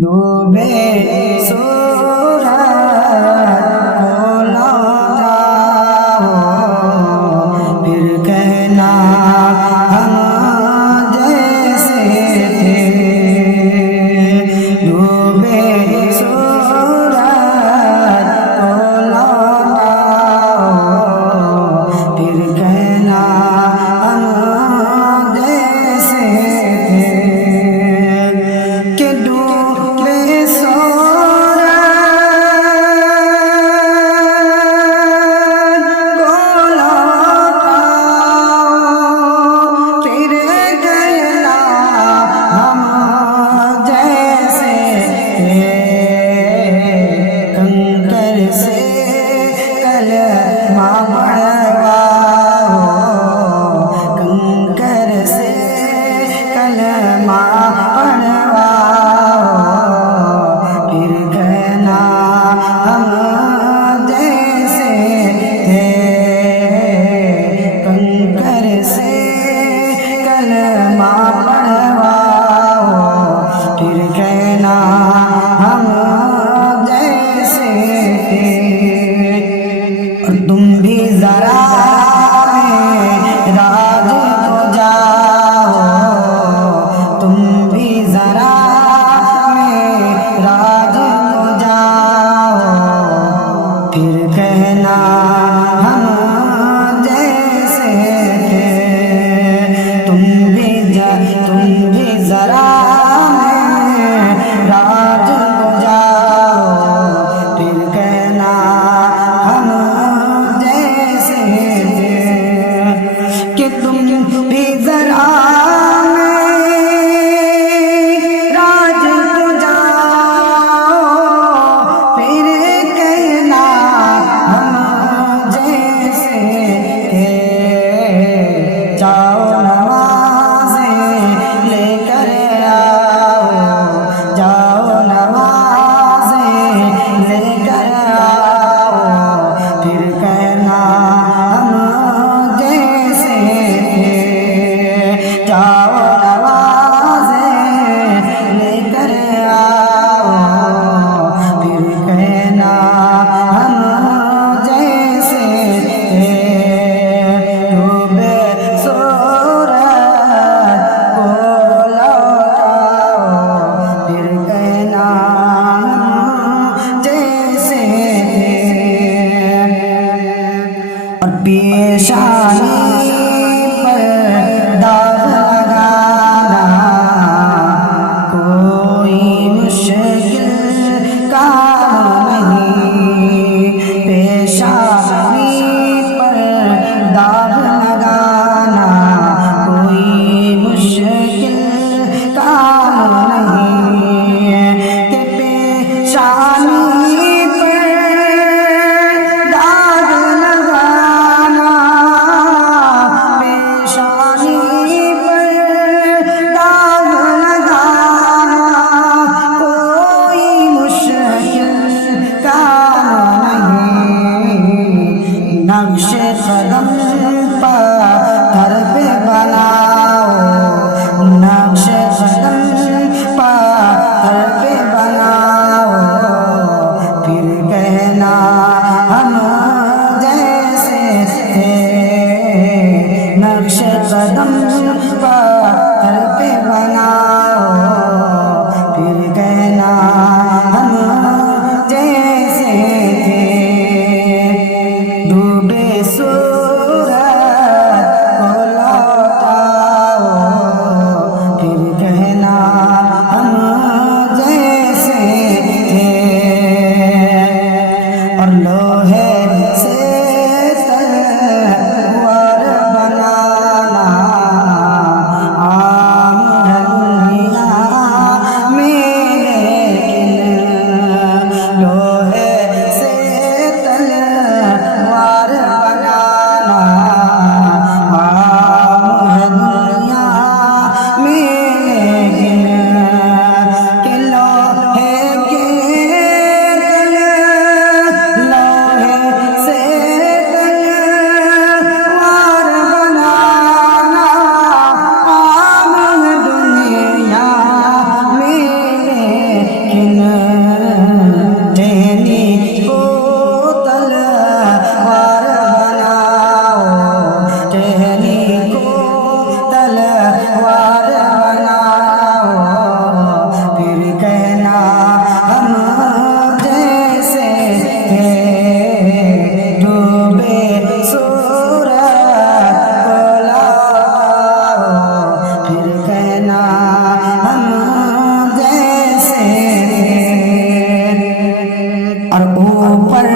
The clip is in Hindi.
डूबे सूरज को लौटाओ, फिर कहना हम जैसे थे। डूबे सूरज को लौटाओ, फिर कहना हम जैसे थे। कि डूबे सूरज को लौटाओ, फिर कहना हम जैसे थे। कंकर से कलमा पढ़वाओ, कंकर से कलमा पढ़वाओ, फिर कहना हम जैसे थे। कंकर से कलमा पढ़वाओ, फिर कहना हम जैसे थे। और तुम भी जरा राज को जाओ, तुम भी जरा राज को जाओ, फिर कहना हम जैसे थे। तुम भी जरा राज और ऊपर